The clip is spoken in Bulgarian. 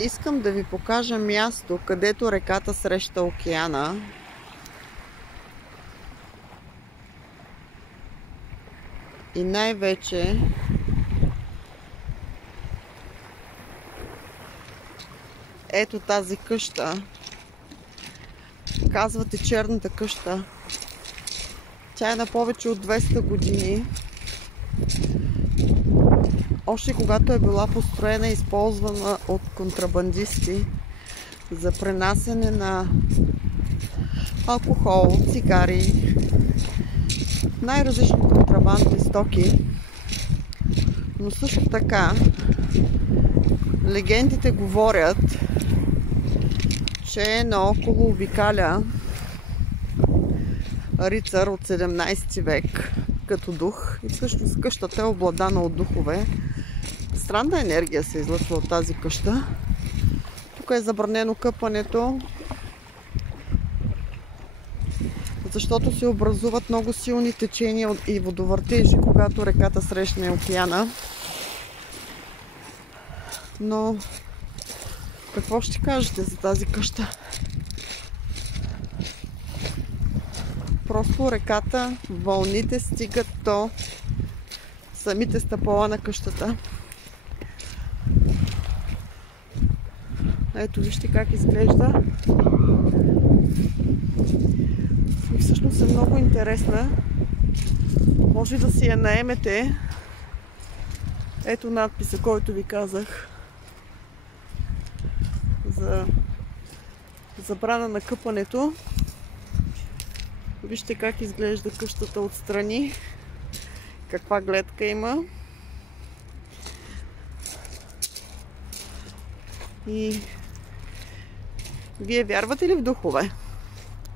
Искам да ви покажа място, където реката среща океана. И най-вече ето тази къща. Казвате черната къща. Тя е на повече от 200 години. Още когато е била построена и използвана от контрабандисти за пренасене на алкохол, цигари, най-различни контрабандни стоки. Но също така легендите говорят, че наоколо обикаля рицар от 17 век като дух и всъщност къщата е обладана от духове. Странна енергия се излъчва от тази къща. Тук е забранено къпането, защото се образуват много силни течения и водовъртежи, когато реката срещне океана. Но какво ще кажете за тази къща? Просто реката, вълните стигат до самите стъпала на къщата. Ето вижте как изглежда. И всъщност е много интересна. Може да си я наемете. Ето надписа, който ви казах. За забрана на къпането. Вижте как изглежда къщата отстрани. Каква гледка има. И вие вярвате ли в духове?